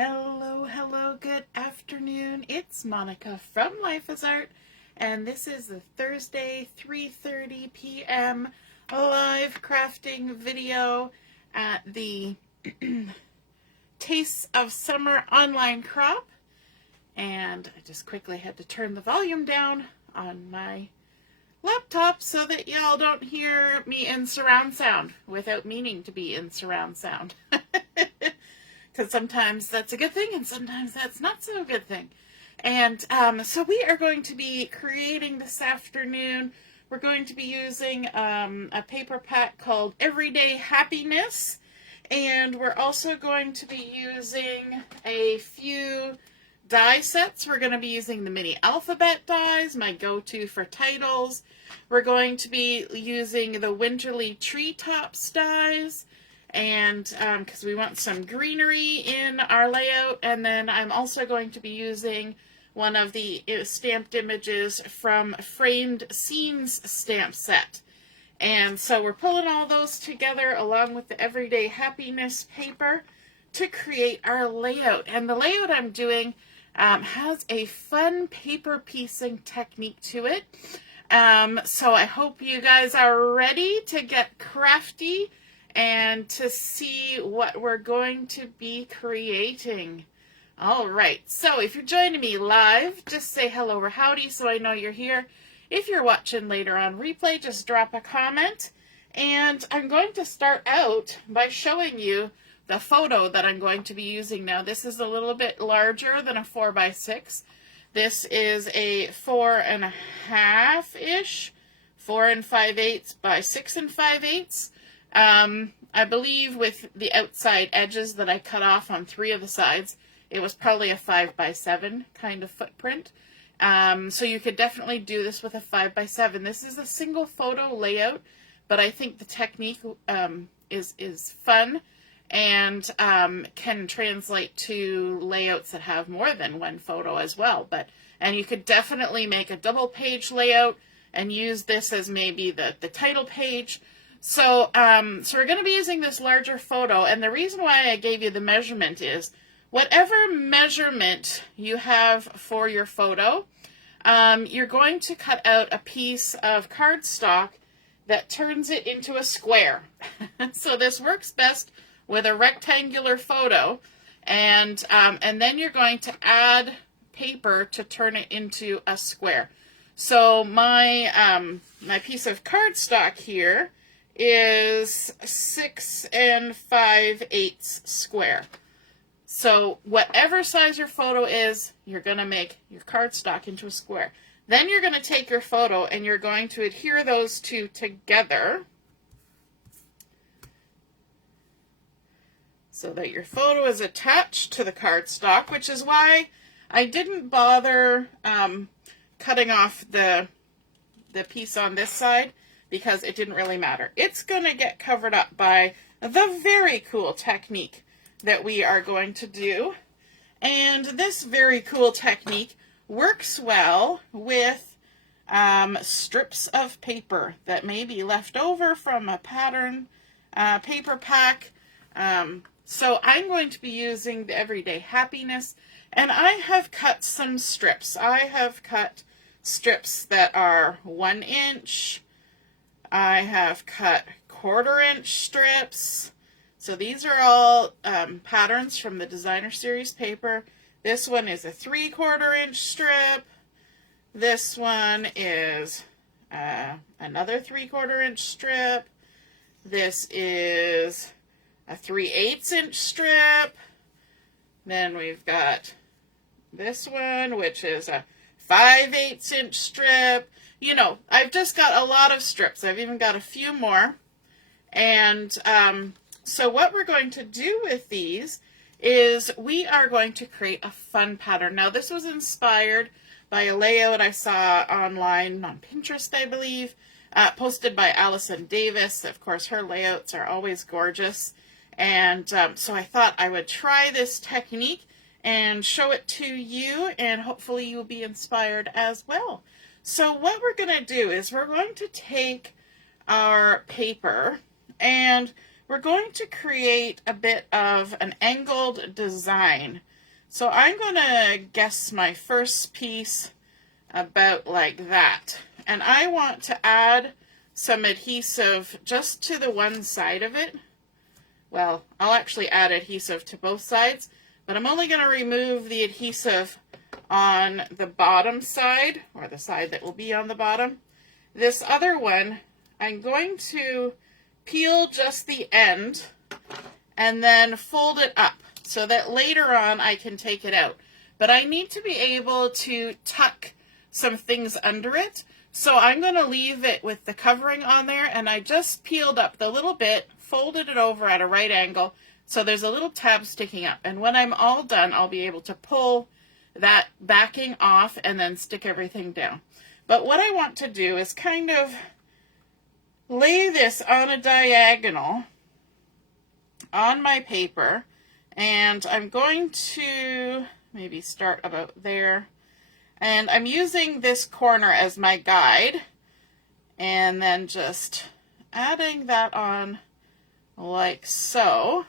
Hello, hello, good afternoon. It's Monica from Life is Art, and this is the Thursday 3:30 p.m. live crafting video at the Tastes of Summer online crop. And I just quickly had to turn the volume down on my laptop so that y'all don't hear me in surround sound without meaning to be in surround sound. Because sometimes that's a good thing and sometimes that's not so good thing. And so we are going to be creating this afternoon. We're going to be using a paper pack called Everyday Happiness. And we're also going to be using a few die sets. We're going to be using the mini alphabet dies, my go-to for titles. We're going to be using the Winterly Treetops dies, and because we want some greenery in our layout. And then I'm also going to be using one of the stamped images from Framed Scenes stamp set. And so we're pulling all those together along with the Everyday Happiness paper to create our layout. And the layout I'm doing has a fun paper piecing technique to it. So I hope you guys are ready to get crafty and to see what we're going to be creating. All right, so if you're joining me live, just say hello or howdy so I know you're here. If you're watching later on replay, just drop a comment. And I'm going to start out by showing you the photo that I'm going to be using now. This is a little bit larger than a 4x6. This is a 4.5-ish, 4 5/8 by 6 5/8. I believe with the outside edges that I cut off on 3 of the sides, it was probably a 5x7 kind of footprint. So you could definitely do this with a 5x7. This is a single photo layout, but I think the technique is fun and can translate to layouts that have more than one photo as well. And you could definitely make a double page layout and use this as maybe the title page. So we're going to be using this larger photo, and the reason why I gave you the measurement is whatever measurement you have for your photo, you're going to cut out a piece of cardstock that turns it into a square. So this works best with a rectangular photo, and then you're going to add paper to turn it into a square. So my piece of cardstock here is 6 5/8 square. So whatever size your photo is, you're going to make your cardstock into a square. Then you're going to take your photo and you're going to adhere those two together so that your photo is attached to the cardstock, which is why I didn't bother cutting off the piece on this side, because it didn't really matter. It's going to get covered up by the very cool technique that we are going to do. And this very cool technique works well with strips of paper that may be left over from a pattern paper pack. So I'm going to be using the Everyday Happiness, and I have cut some strips. I have cut strips that are 1 inch. I have cut 1/4 inch strips. So these are all patterns from the Designer Series paper. This one is a 3/4 inch strip. This one is another 3/4 inch strip. This is a 3/8 inch strip. Then we've got this one, which is a 5/8 inch strip. You know, I've just got a lot of strips. I've even got a few more. And so what we're going to do with these is we are going to create a fun pattern. Now, this was inspired by a layout I saw online on Pinterest, I believe, posted by Allison Davis. Of course, her layouts are always gorgeous. And so I thought I would try this technique and show it to you, and hopefully you'll be inspired as well. So what we're going to do is we're going to take our paper and we're going to create a bit of an angled design So I'm going to guess my first piece about like that. And I want to add some adhesive just to the one side of it. Well, I'll actually add adhesive to both sides, but I'm only going to remove the adhesive on the bottom side, or the side that will be on the bottom. This other one, I'm going to peel just the end and then fold it up so that later on I can take it out. But I need to be able to tuck some things under it. So I'm going to leave it with the covering on there, and I just peeled up the little bit, folded it over at a right angle, so there's a little tab sticking up. And when I'm all done, I'll be able to pull that backing off and then stick everything down. But what I want to do is kind of lay this on a diagonal on my paper, and I'm going to maybe start about there. And I'm using this corner as my guide, and then just adding that on like so.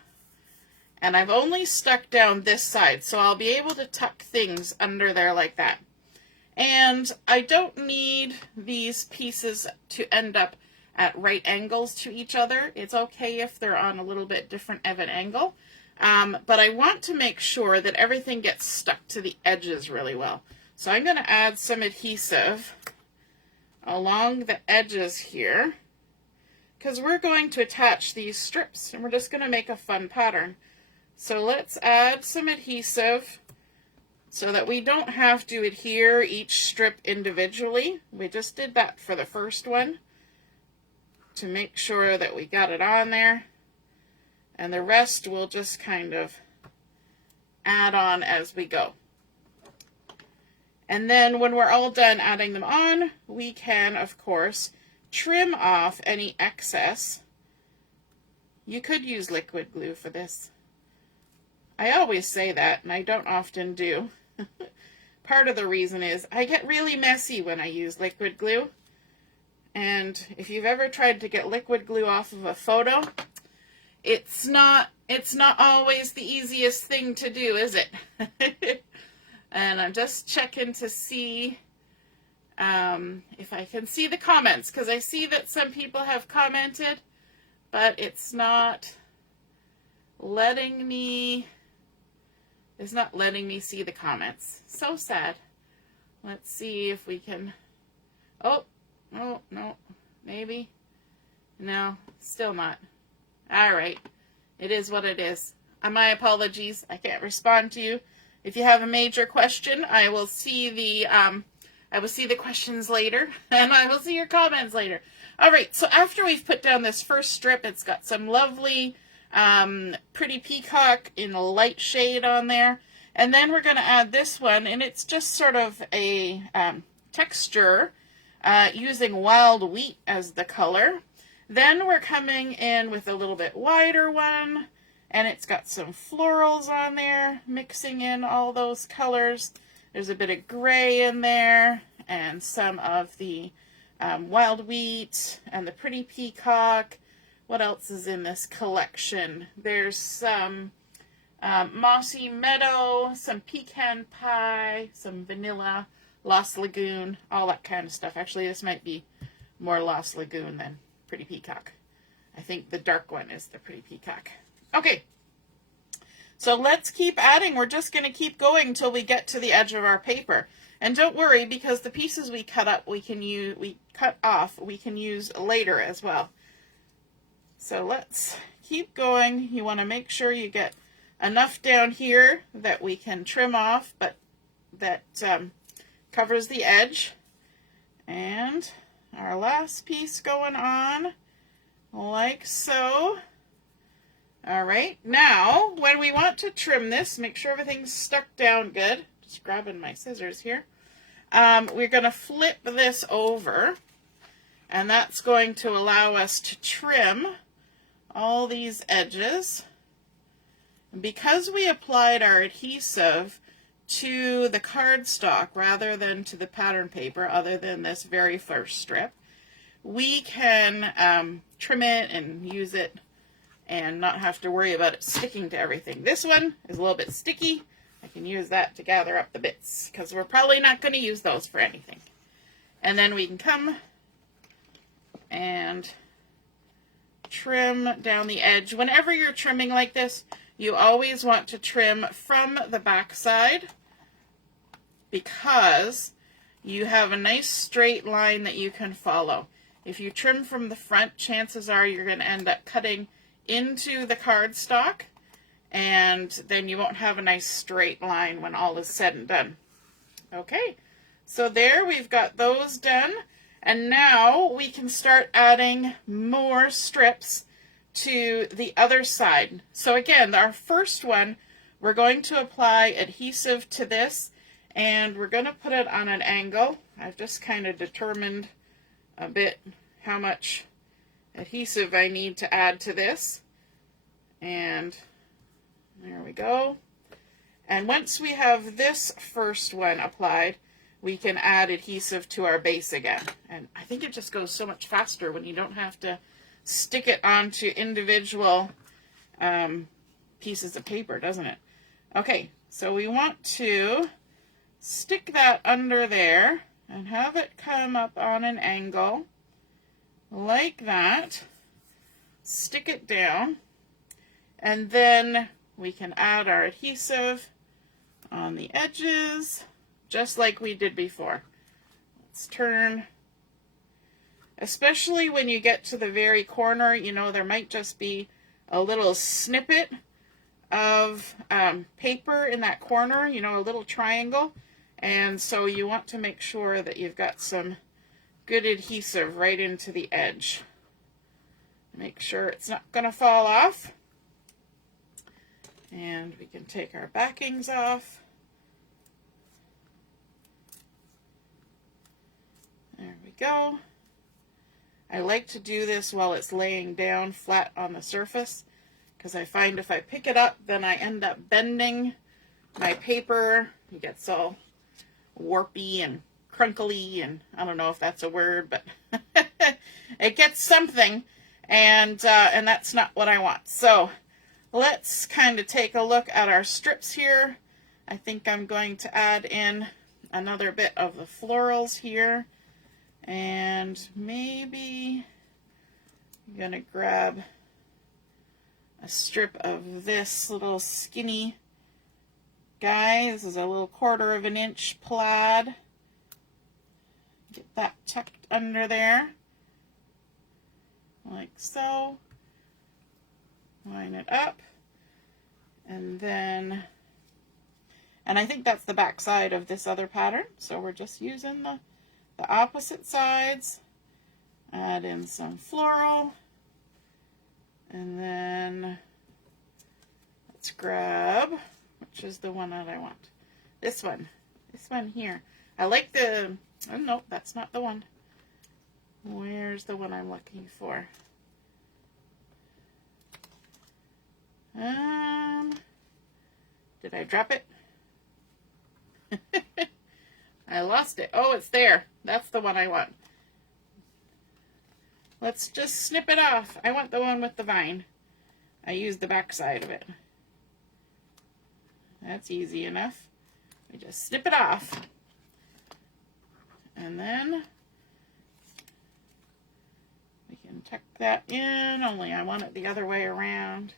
And I've only stuck down this side, so I'll be able to tuck things under there like that. And I don't need these pieces to end up at right angles to each other. It's okay if they're on a little bit different of an angle, but I want to make sure that everything gets stuck to the edges really well. So I'm going to add some adhesive along the edges here, because we're going to attach these strips, and we're just going to make a fun pattern. So let's add some adhesive so that we don't have to adhere each strip individually. We just did that for the first one to make sure that we got it on there, and the rest we'll just kind of add on as we go. And then when we're all done adding them on, we can, of course, trim off any excess. You could use liquid glue for this. I always say that, and I don't often do. Part of the reason is I get really messy when I use liquid glue. And if you've ever tried to get liquid glue off of a photo, it's not always the easiest thing to do, is it? And I'm just checking to see if I can see the comments, because I see that some people have commented, but it's not letting me see the comments. So sad. Let's see if we can. Oh, no, maybe. No, still not. All right. It is what it is. My apologies. I can't respond to you. If you have a major question, I will see the questions later, and I will see your comments later. All right, so after we've put down this first strip, it's got some lovely pretty peacock in a light shade on there, and then we're going to add this one, and it's just sort of a texture using wild wheat as the color. Then we're coming in with a little bit wider one, and it's got some florals on there, mixing in all those colors. There's a bit of gray in there, and some of the wild wheat, and the pretty peacock. What else is in this collection? There's some mossy meadow, some pecan pie, some vanilla, Lost Lagoon, all that kind of stuff. Actually, this might be more Lost Lagoon than pretty peacock. I think the dark one is the pretty peacock. Okay, so let's keep adding. We're just going to keep going until we get to the edge of our paper. And don't worry, because the pieces we cut up, we can use later as well. So let's keep going. You want to make sure you get enough down here that we can trim off, but that covers the edge. And our last piece going on like so. All right, now when we want to trim this, make sure everything's stuck down good. Just grabbing my scissors here. We're going to flip this over, and that's going to allow us to trim all these edges. And because we applied our adhesive to the cardstock rather than to the pattern paper, other than this very first strip, we can trim it and use it and not have to worry about it sticking to everything. This one is a little bit sticky, I can use that to gather up the bits because we're probably not going to use those for anything. And then we can come and trim down the edge. Whenever you're trimming like this, you always want to trim from the back side because you have a nice straight line that you can follow. If you trim from the front, chances are you're going to end up cutting into the cardstock, and then you won't have a nice straight line when all is said and done. Okay, so there we've got those done, and now we can start adding more strips to the other side. So again, our first one, we're going to apply adhesive to this, and we're going to put it on an angle. I've just kind of determined a bit how much adhesive I need to add to this. And there we go. And once we have this first one applied, we can add adhesive to our base again. And I think it just goes so much faster when you don't have to stick it onto individual pieces of paper, doesn't it? Okay, so we want to stick that under there and have it come up on an angle like that. Stick it down, and then we can add our adhesive on the edges just like we did before. Let's turn, especially when you get to the very corner, you know, there might just be a little snippet of paper in that corner, you know, a little triangle. And so you want to make sure that you've got some good adhesive right into the edge. Make sure it's not going to fall off. And we can take our backings off. There we go. I like to do this while it's laying down flat on the surface, because I find if I pick it up, then I end up bending my paper. It gets all warpy and crunkly, and I don't know if that's a word, but it gets something, and that's not what I want. So let's kind of take a look at our strips here. I think I'm going to add in another bit of the florals here, and maybe I'm going to grab a strip of this little skinny guy. This is a little 1/4 of an inch plaid. Get that tucked under there, like so. Line it up, and then, and I think that's the back side of this other pattern, so we're just using the opposite sides. Add in some floral, and then let's grab, which is the one that I want. This one here. I like the, oh no, that's not the one. Where's the one I'm looking for? Did I drop it? I lost it. Oh, it's there. That's the one I want. Let's just snip it off. I want the one with the vine. I used the back side of it. That's easy enough. We just snip it off. And then we can tuck that in, only I want it the other way around.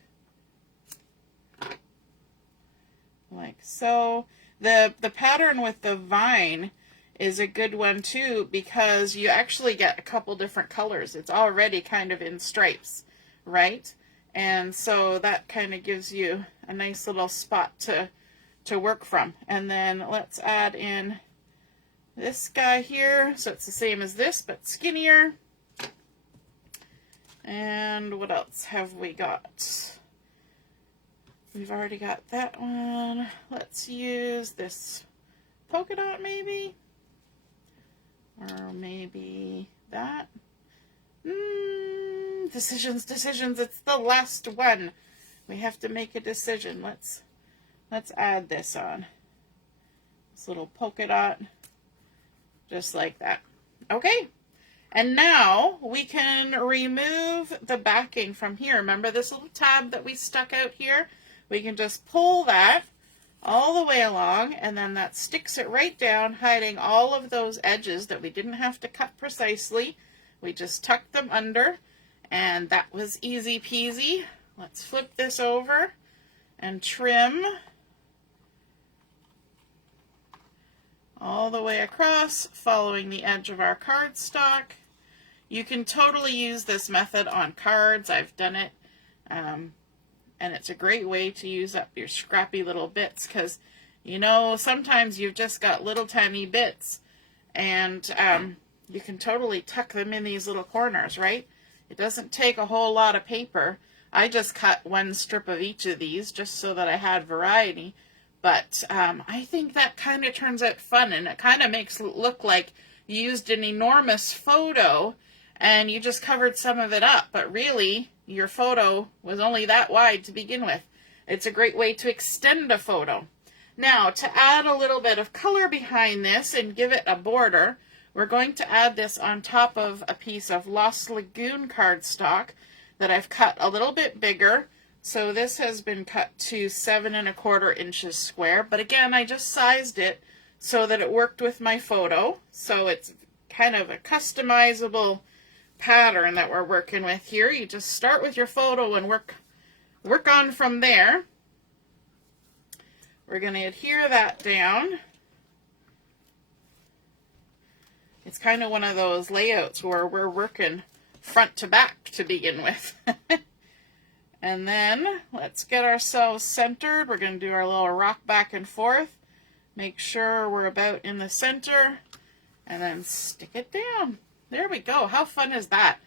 Like so. The pattern with the vine is a good one too, because you actually get a couple different colors. It's already kind of in stripes, right? And so that kind of gives you a nice little spot to work from. And then let's add in this guy here, so it's the same as this but skinnier. And what else have we got? We've already got that one. Let's use this polka dot maybe, or maybe that. Decisions. It's the last one. We have to make a decision. Let's add this on. This little polka dot, just like that. Okay. And now we can remove the backing from here. Remember this little tab that we stuck out here? We can just pull that all the way along, and then that sticks it right down, hiding all of those edges that we didn't have to cut precisely. We just tucked them under, and that was easy peasy. Let's flip this over and trim all the way across, following the edge of our cardstock. You can totally use this method on cards. I've done it, and it's a great way to use up your scrappy little bits, because, you know, sometimes you've just got little tiny bits, and you can totally tuck them in these little corners, right? It doesn't take a whole lot of paper. I just cut one strip of each of these just so that I had variety. But I think that kind of turns out fun, and it kind of makes it look like you used an enormous photo and you just covered some of it up. But really, your photo was only that wide to begin with. It's a great way to extend a photo. Now, to add a little bit of color behind this and give it a border, we're going to add this on top of a piece of Lagoon cardstock that I've cut a little bit bigger. So this has been cut to 7 1/4 inches square, but again, I just sized it so that it worked with my photo. So it's kind of a customizable pattern that we're working with here. You just start with your photo and work on from there. We're going to adhere that down. It's kind of one of those layouts where we're working front to back to begin with. And then let's get ourselves centered. We're going to do our little rock back and forth. Make sure we're about in the center, and then stick it down. There we go. How fun is that?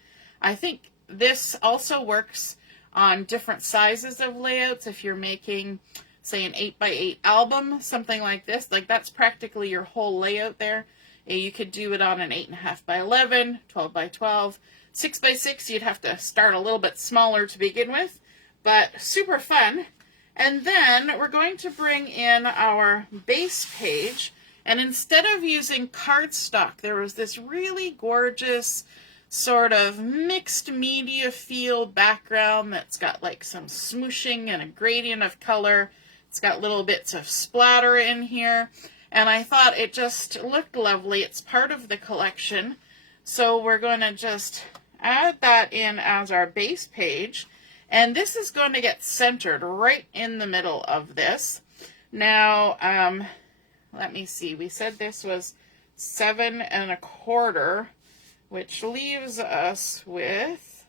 I think this also works on different sizes of layouts. If you're making, say, an 8x8 album, something like this, like that's practically your whole layout there. You could do it on an 8.5 by 11, 12 by 12, 6 by 6. You'd have to start a little bit smaller to begin with, but super fun. And then we're going to bring in our base page, and instead of using cardstock, there was this really gorgeous sort of mixed media feel background that's got like some smooshing and a gradient of color. It's got little bits of splatter in here, and I thought it just looked lovely. It's part of the collection, so we're going to just add that in as our base page. And this is going to get centered right in the middle of this. Now, let me see. We said this was 7 1/4, which leaves us with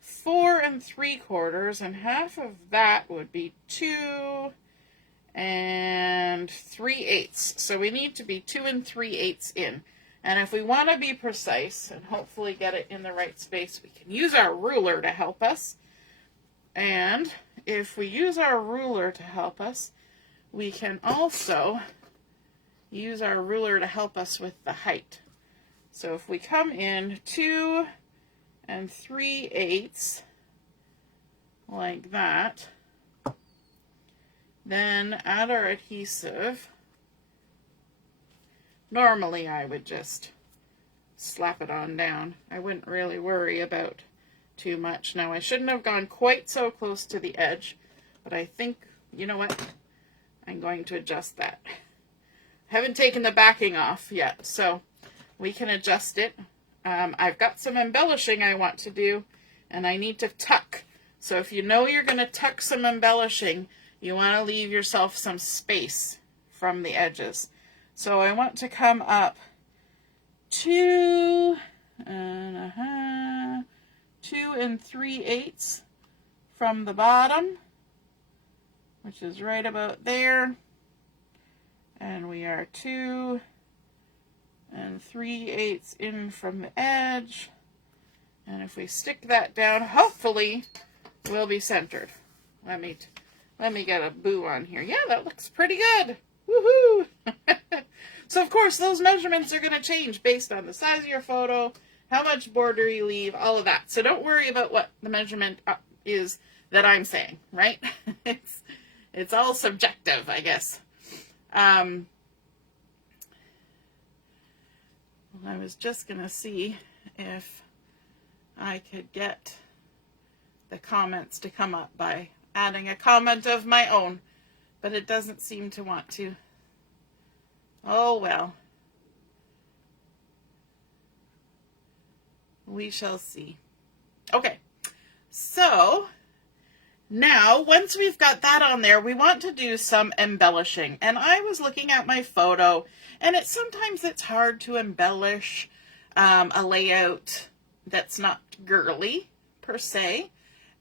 4 3/4, and half of that would be 2 3/8. So we need to be 2 3/8 in. And if we want to be precise and hopefully get it in the right space, we can use our ruler to help us. And if we use our ruler to help us, we can also use our ruler to help us with the height. So if we come in 2 3/8 like that, then add our adhesive. Normally I would just slap it on down. I wouldn't really worry about too much. Now, I shouldn't have gone quite so close to the edge, but I think, you know what, I'm going to adjust that. I haven't taken the backing off yet, so we can adjust it. I've got some embellishing I want to do, and I need to tuck. So if you know you're going to tuck some embellishing, you want to leave yourself some space from the edges. So I want to come up 2 3/8 from the bottom, which is right about there. And we are 2 3/8 in from the edge. And if we stick that down, hopefully we'll be centered. Let me get a boo on here. Yeah, that looks pretty good. Woohoo! So of course those measurements are going to change based on the size of your photo, how much border you leave, all of that. So don't worry about what the measurement is that I'm saying, right? It's all subjective, I guess. I was just going to see if I could get the comments to come up by adding a comment of my own but it doesn't seem to want to. Oh well. We shall see. Okay, so now once we've got that on there, we want to do some embellishing. And I was looking at my photo, and sometimes it's hard to embellish a layout that's not girly per se.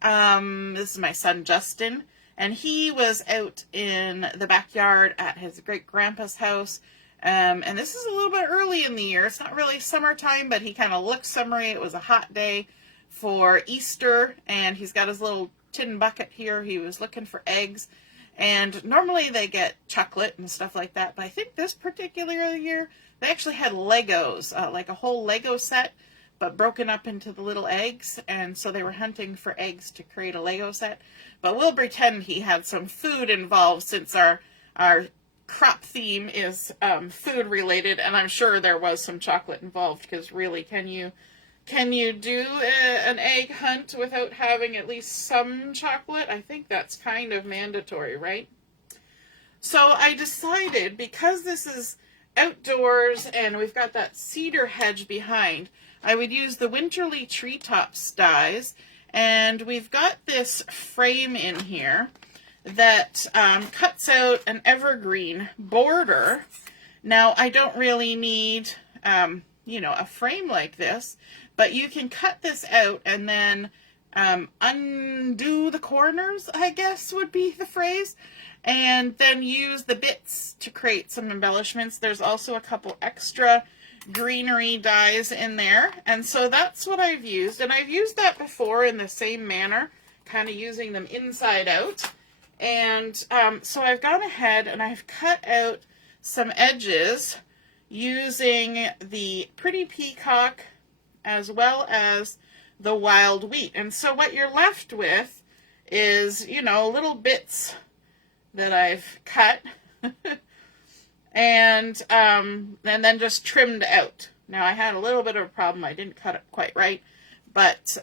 This is my son Justin, and he was out in the backyard at his great-grandpa's house. And this is a little bit early in the year. It's not really summertime, but he kind of looks summery. It was a hot day for Easter, and he's got his little tin bucket here. He was looking for eggs, and normally they get chocolate and stuff like that, but I think this particular year they actually had Legos, like a whole Lego set, but broken up into the little eggs, and so they were hunting for eggs to create a Lego set. But we'll pretend he had some food involved, since our crop theme is food related, and I'm sure there was some chocolate involved, because really, can you do an egg hunt without having at least some chocolate? I think that's kind of mandatory, right? So I decided, because this is outdoors and we've got that cedar hedge behind, I would use the Winterly Treetops dies, and we've got this frame in here that cuts out an evergreen border. Now, I don't really need, a frame like this, but you can cut this out and then undo the corners, I guess would be the phrase, and then use the bits to create some embellishments. There's also a couple extra greenery dies in there, and so that's what I've used, and I've used that before in the same manner, kind of using them inside out. And so I've gone ahead and I've cut out some edges using the Pretty Peacock as well as the wild wheat. And so what you're left with is, little bits that I've cut and then just trimmed out. Now, I had a little bit of a problem. I didn't cut it quite right, but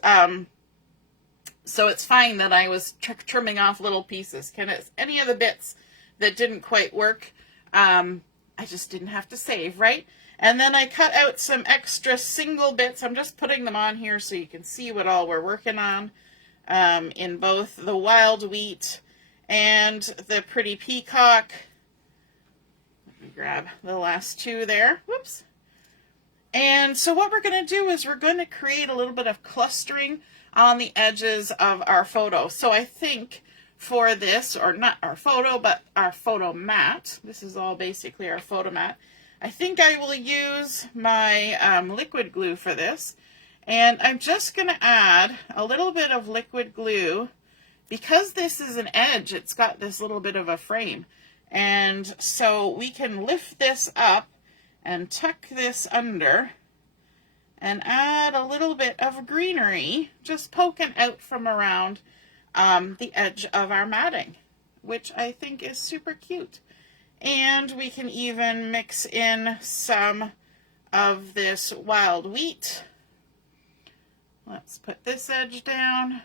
so it's fine that I was trimming off little pieces. Any of the bits that didn't quite work, I just didn't have to save, right? And then I cut out some extra single bits. I'm just putting them on here so you can see what all we're working on in both the wild wheat and the Pretty Peacock. Let me grab the last two there. Whoops. And so what we're going to do is we're going to create a little bit of clustering on the edges of our photo. So I think for this, or not our photo, but our photo mat, this is all basically our photo mat, I think I will use my liquid glue for this. And I'm just going to add a little bit of liquid glue. Because this is an edge, it's got this little bit of a frame. And so we can lift this up and tuck this under and add a little bit of greenery just poking out from around the edge of our matting, which I think is super cute. And we can even mix in some of this wild wheat. Let's put this edge down.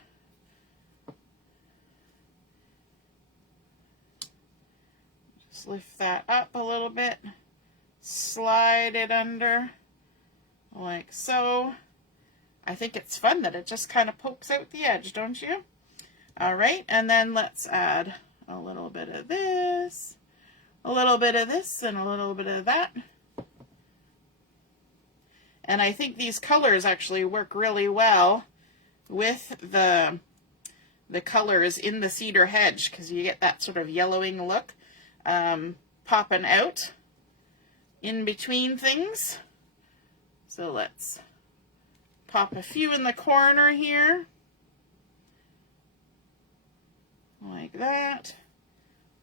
Just lift that up a little bit, slide it under like so. I think it's fun that it just kind of pokes out the edge, don't you? All right, and then let's add a little bit of this, a little bit of this, and a little bit of that. And I think these colors actually work really well with the colors in the cedar hedge, because you get that sort of yellowing look popping out in between things. So let's pop a few in the corner here, like that.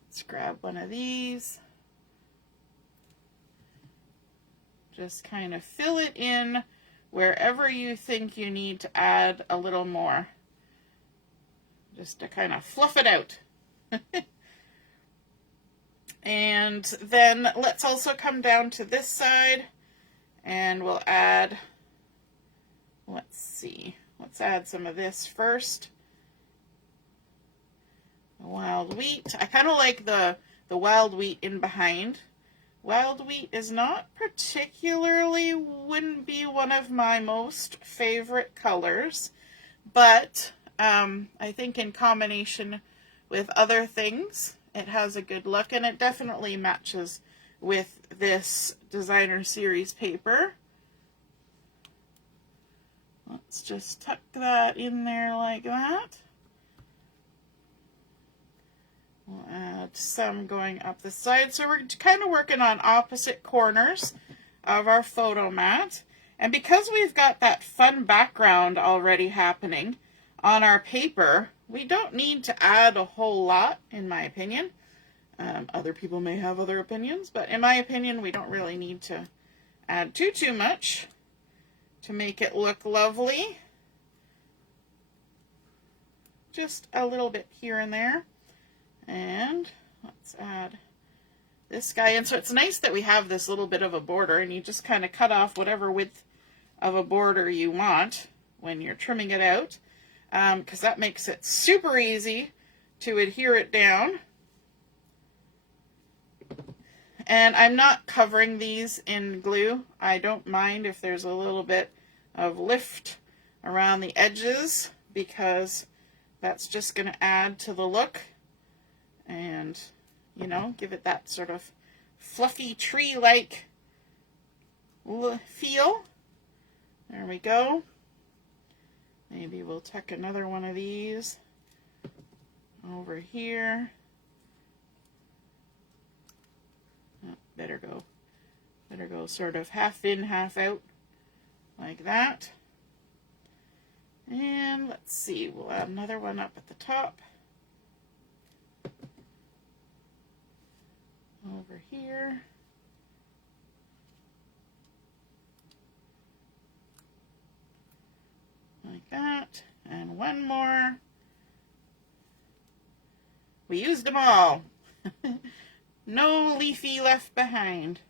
Let's grab one of these. Just kind of fill it in wherever you think you need to add a little more, just to kind of fluff it out. And then let's also come down to this side, and we'll add, let's see, let's add some of this first. The wild wheat. I kind of like the wild wheat in behind. Wild wheat is not particularly, wouldn't be one of my most favorite colors, but I think in combination with other things, it has a good look, and it definitely matches with this designer series paper. Let's just tuck that in there like that. We'll add some going up the side. So we're kind of working on opposite corners of our photo mat. And because we've got that fun background already happening on our paper, we don't need to add a whole lot, in my opinion. Other people may have other opinions, but in my opinion, we don't really need to add too much to make it look lovely. Just a little bit here and there. And let's add this guy in. So it's nice that we have this little bit of a border, and you just kind of cut off whatever width of a border you want when you're trimming it out, because that makes it super easy to adhere it down. And I'm not covering these in glue. I don't mind if there's a little bit of lift around the edges, because that's just going to add to the look and, you know, give it that sort of fluffy tree-like feel. There we go. Maybe we'll tuck another one of these over here. Oh, better go sort of half in, half out, like that. And let's see, we'll add another one up at the top. Over here. Like that. And one more. We used them all. No leafy left behind.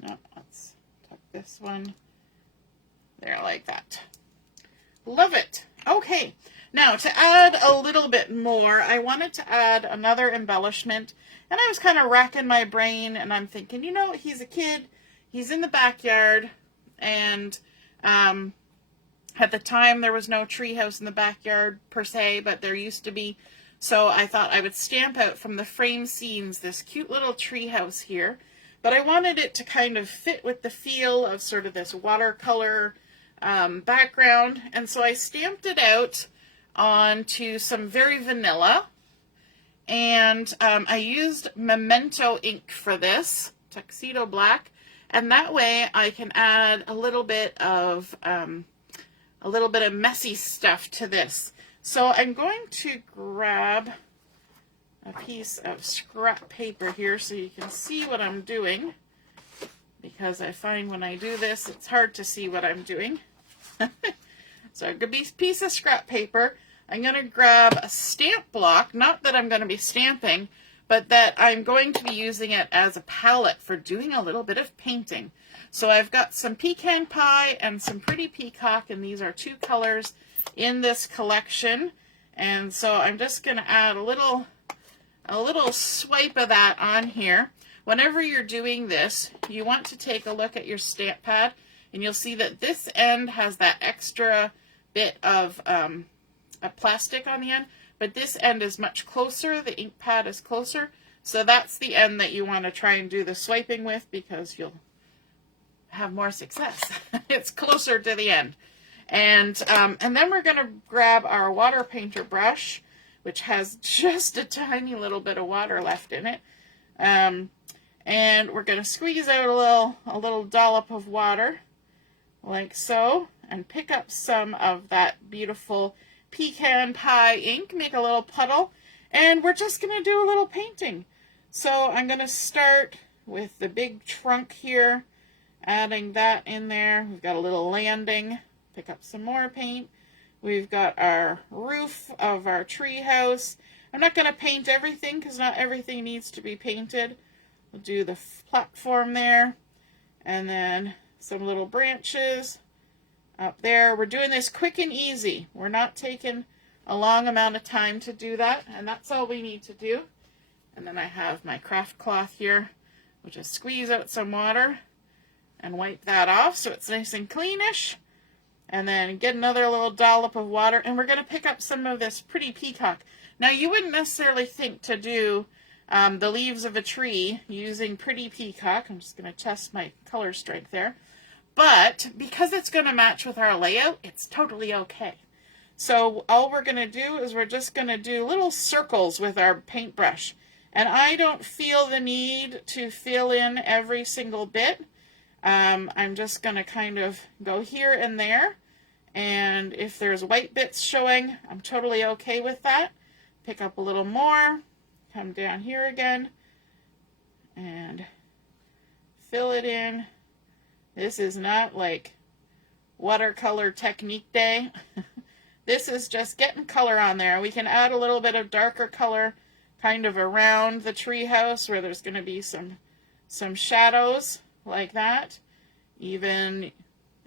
No, let's tuck this one there like that. Love it. Okay, now to add a little bit more, I wanted to add another embellishment, and I was kind of racking my brain, and I'm thinking, you know, he's a kid, he's in the backyard, and at the time there was no treehouse in the backyard per se, but there used to be, so I thought I would stamp out from the frame scenes this cute little treehouse here, but I wanted it to kind of fit with the feel of sort of this watercolor background, and so I stamped it out onto some very vanilla, and I used Memento ink for this, Tuxedo Black, and that way I can add a little bit of messy stuff to this. So I'm going to grab a piece of scrap paper here so you can see what I'm doing, because I find when I do this it's hard to see what I'm doing. So a good piece of scrap paper. I'm going to grab a stamp block, not that I'm going to be stamping, but that I'm going to be using it as a palette for doing a little bit of painting. So I've got some Pecan Pie and some Pretty Peacock, and these are two colors in this collection. And so I'm just going to add a little swipe of that on here. Whenever you're doing this, you want to take a look at your stamp pad, and you'll see that this end has that extra bit of a plastic on the end, but this end is much closer, the ink pad is closer, so that's the end that you want to try and do the swiping with, because you'll have more success. It's closer to the end. And then we're going to grab our water painter brush, which has just a tiny little bit of water left in it, and we're going to squeeze out a little dollop of water, like so, and pick up some of that beautiful Pecan Pie ink, make a little puddle, and we're just going to do a little painting. So I'm going to start with the big trunk here, adding that in there. We've got a little landing, pick up some more paint. We've got our roof of our tree house. I'm not going to paint everything because not everything needs to be painted. We'll do the platform there, and then some little branches up there. We're doing this quick and easy. We're not taking a long amount of time to do that, and that's all we need to do. And then I have my craft cloth here, which is squeeze out some water and wipe that off so it's nice and cleanish. And then get another little dollop of water, and we're going to pick up some of this pretty peacock. Now, you wouldn't necessarily think to do the leaves of a tree using pretty peacock. I'm just going to test my color strength there. But because it's going to match with our layout, it's totally okay. So all we're going to do is we're just going to do little circles with our paintbrush. And I don't feel the need to fill in every single bit. I'm just going to kind of go here and there. And if there's white bits showing, I'm totally okay with that. Pick up a little more. Come down here again. And fill it in. This is not like watercolor technique day. This is just getting color on there. We can add a little bit of darker color kind of around the tree house where there's going to be some shadows like that. Even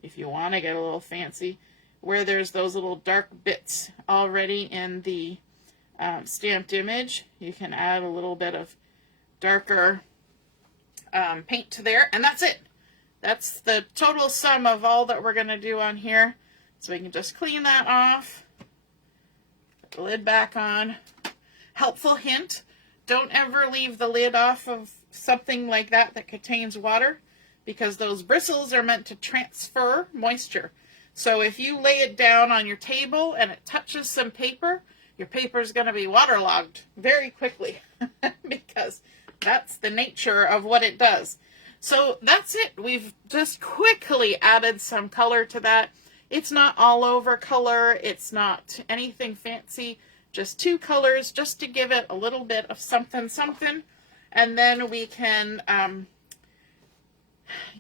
if you want to get a little fancy, where there's those little dark bits already in the stamped image, you can add a little bit of darker paint to there, and that's it. That's the total sum of all that we're going to do on here. So we can just clean that off, put the lid back on. Helpful hint, don't ever leave the lid off of something like that that contains water, because those bristles are meant to transfer moisture. So if you lay it down on your table and it touches some paper, your paper is going to be waterlogged very quickly because that's the nature of what it does. So that's it. We've just quickly added some color to that. It's not all over color. It's not anything fancy. Just two colors just to give it a little bit of something, something. And then we can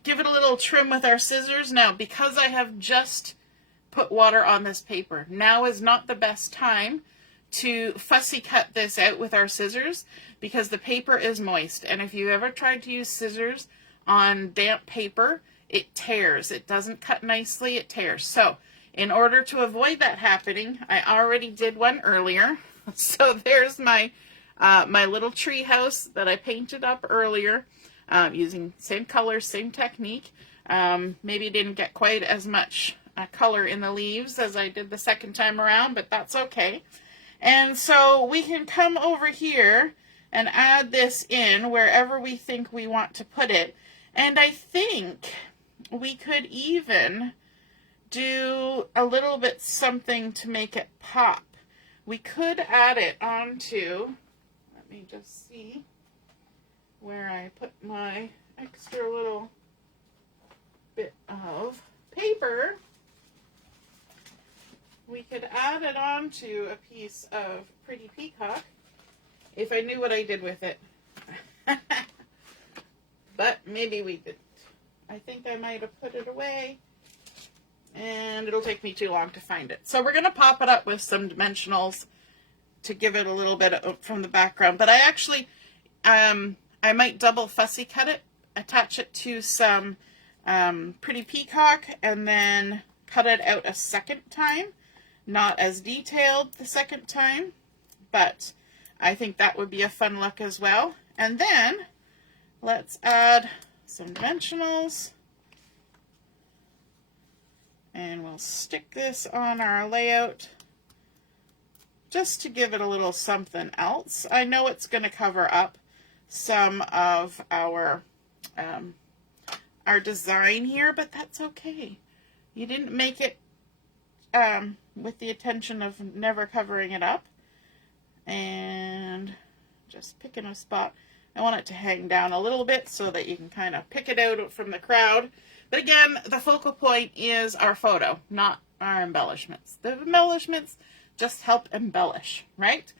give it a little trim with our scissors. Now, because I have just put water on this paper, now is not the best time to fussy cut this out with our scissors because the paper is moist. And if you ever tried to use scissors on damp paper, it tears. It doesn't cut nicely, it tears. So in order to avoid that happening, I already did one earlier. So there's my my little tree house that I painted up earlier using same color, same technique. Maybe didn't get quite as much color in the leaves as I did the second time around, but that's okay. And so we can come over here and add this in wherever we think we want to put it. And I think we could even do a little bit something to make it pop. We could add it onto, let me just see where I put my extra little bit of paper. We could add it onto a piece of pretty peacock if I knew what I did with it. But maybe we didn't. I think I might have put it away and it'll take me too long to find it. So we're going to pop it up with some dimensionals to give it a little bit of, from the background. But I actually, I might double fussy cut it, attach it to some pretty peacock, and then cut it out a second time. Not as detailed the second time, but I think that would be a fun look as well. And then let's add some dimensionals. And we'll stick this on our layout just to give it a little something else. I know it's going to cover up some of our design here, but that's okay. You didn't make it with the intention of never covering it up. And just picking a spot. I want it to hang down a little bit so that you can kind of pick it out from the crowd. But again, the focal point is our photo, not our embellishments. The embellishments just help embellish, right?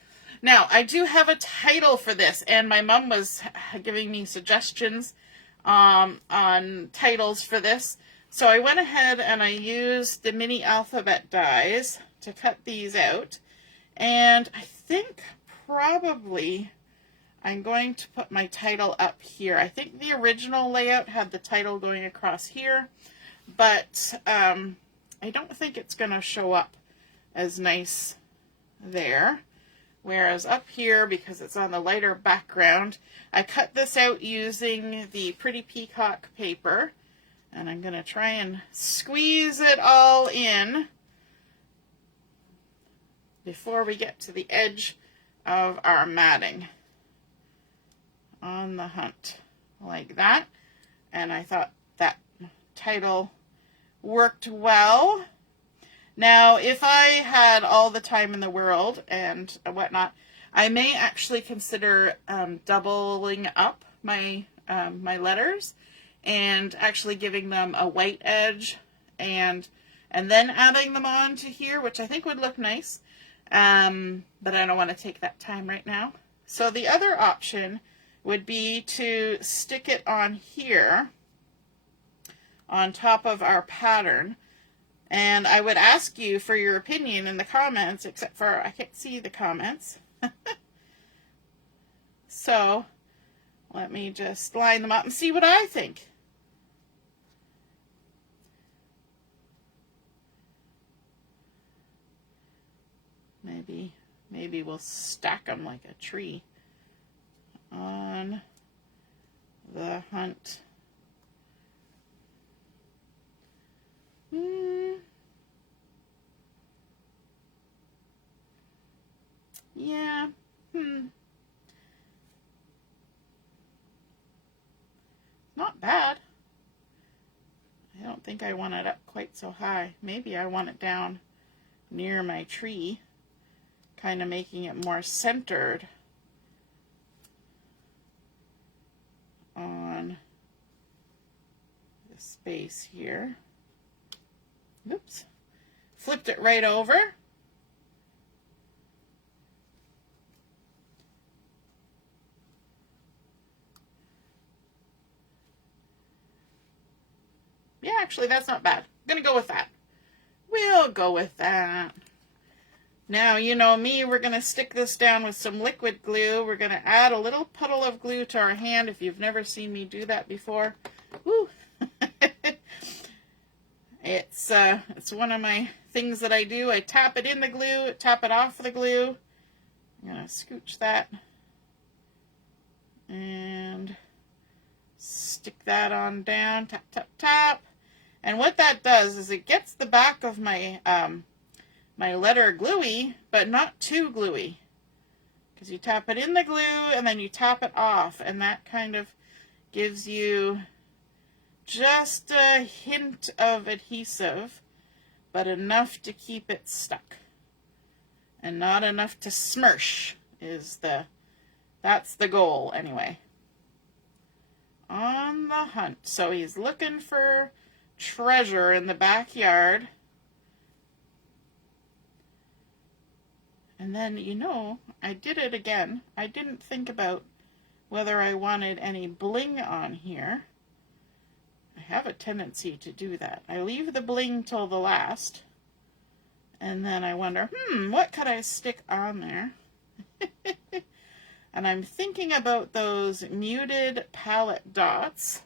Now, I do have a title for this, and my mom was giving me suggestions on titles for this. So I went ahead and I used the mini alphabet dies to cut these out. And I think probably I'm going to put my title up here. I think the original layout had the title going across here, but I don't think it's going to show up as nice there. Whereas up here, because it's on the lighter background, I cut this out using the Pretty Peacock paper. And I'm going to try and squeeze it all in before we get to the edge of our matting on the hunt, like that. And I thought that title worked well. Now, if I had all the time in the world and whatnot, I may actually consider doubling up my my letters and actually giving them a white edge and then adding them on to here, which I think would look nice. But I don't want to take that time right now. So the other option would be to stick it on here on top of our pattern. And I would ask you for your opinion in the comments, except for I can't see the comments. So let me just line them up and see what I think. Maybe we'll stack them like a tree on the hunt. Yeah. Not bad. I don't think I want it up quite so high. Maybe I want it down near my tree, kind of making it more centered on the space here. Oops. Flipped it right over. Yeah, actually, that's not bad. I'm going to go with that. We'll go with that. Now, you know me, we're going to stick this down with some liquid glue. We're going to add a little puddle of glue to our hand if you've never seen me do that before. Woo! It's one of my things that I do. I tap it in the glue, tap it off the glue. I'm going to scooch that and stick that on down, tap, tap, tap. And what that does is it gets the back of my my letter gluey, but not too gluey. Because you tap it in the glue and then you tap it off, and that kind of gives you just a hint of adhesive, but enough to keep it stuck. And not enough to smush that's the goal anyway. On the hunt. So he's looking for treasure in the backyard. And then, you know, I did it again. I didn't think about whether I wanted any bling on here. I have a tendency to do that. I leave the bling till the last. And then I wonder, what could I stick on there? And I'm thinking about those muted palette dots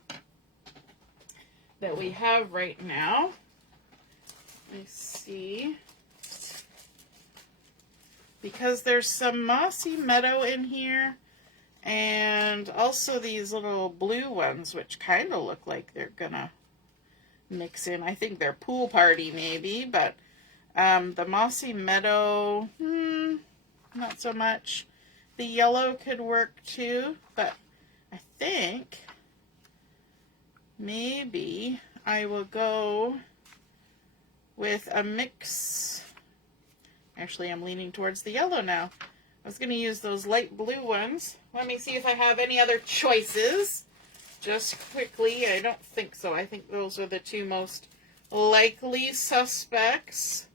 that we have right now. Let's see. Because there's some mossy meadow in here, and also these little blue ones, which kind of look like they're gonna mix in. I think they're pool party maybe, but the mossy meadow, not so much. The yellow could work too, but I think maybe I will go with a mix. Actually, I'm leaning towards the yellow now. I was going to use those light blue ones. Let me see if I have any other choices. Just quickly, I don't think so. I think those are the two most likely suspects.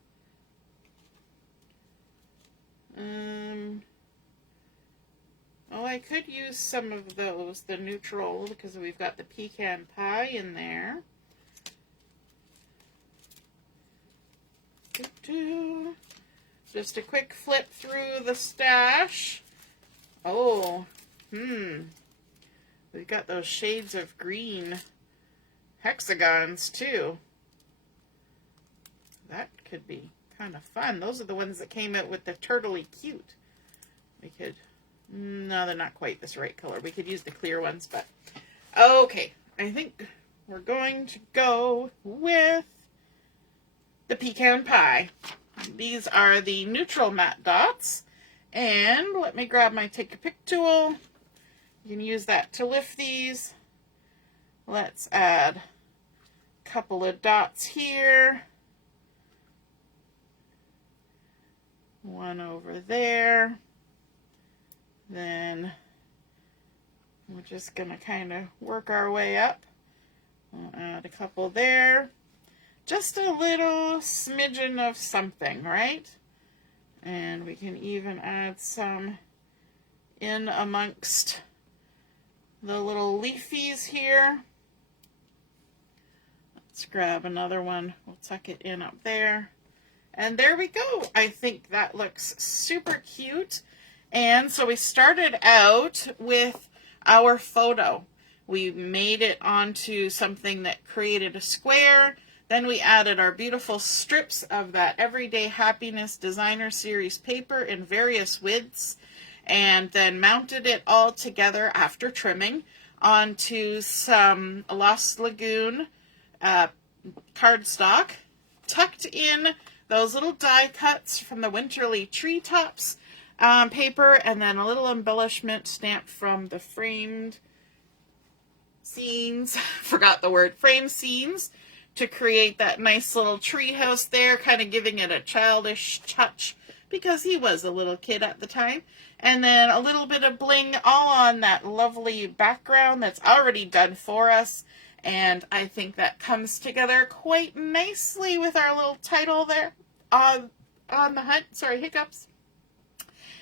Oh, I could use some of those, the neutral, because we've got the pecan pie in there. Just a quick flip through the stash. Oh, we've got those shades of green hexagons too. That could be kind of fun. Those are the ones that came out with the turtley cute. We could, no, they're not quite this right color. We could use the clear ones, but okay. I think we're going to go with the pecan pie. These are the neutral matte dots. And let me grab my take a pick tool. You can use that to lift these. Let's add a couple of dots here. One over there. Then we're just going to kind of work our way up. We'll add a couple there. Just a little smidgen of something, right? And we can even add some in amongst the little leafies here. Let's grab another one. We'll tuck it in up there. And there we go. I think that looks super cute. And so we started out with our photo. We made it onto something that created a square. Then we added our beautiful strips of that Everyday Happiness Designer Series paper in various widths, and then mounted it all together after trimming onto some Lost Lagoon cardstock, tucked in those little die cuts from the Winterly Treetops paper, and then a little embellishment stamped from the framed scenes, forgot the word, framed scenes, to create that nice little tree house there, kind of giving it a childish touch because he was a little kid at the time. And then a little bit of bling all on that lovely background that's already done for us. And I think that comes together quite nicely with our little title there, On the Hunt. Sorry, hiccups.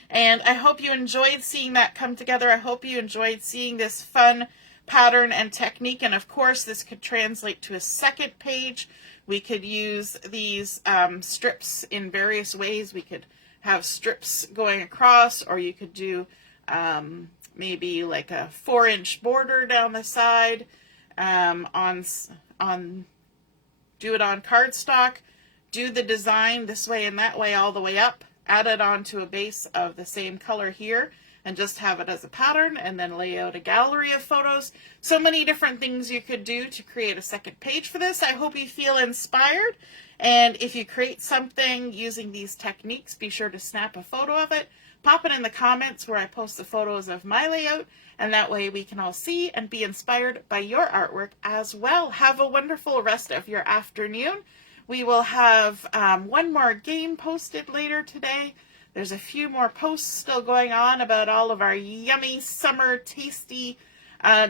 And I hope you enjoyed seeing that come together. I hope you enjoyed seeing this fun pattern and technique. And of course, this could translate to a second page. We could use these strips in various ways. We could have strips going across, or you could do maybe like a 4-inch border down the side do it on cardstock, do the design this way and that way all the way up, add it onto a base of the same color here, and just have it as a pattern, and then lay out a gallery of photos. So many different things you could do to create a second page for this. I hope you feel inspired, and if you create something using these techniques, be sure to snap a photo of it, pop it in the comments where I post the photos of my layout, and that way we can all see and be inspired by your artwork as well. Have a wonderful rest of your afternoon. We will have one more game posted later today. There's a few more posts still going on about all of our yummy, summer, tasty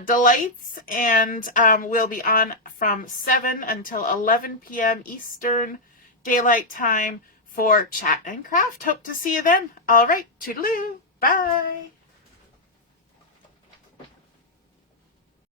delights. And we'll be on from 7 until 11 p.m. Eastern Daylight Time for Chat and Craft. Hope to see you then. All right, toodaloo. Bye.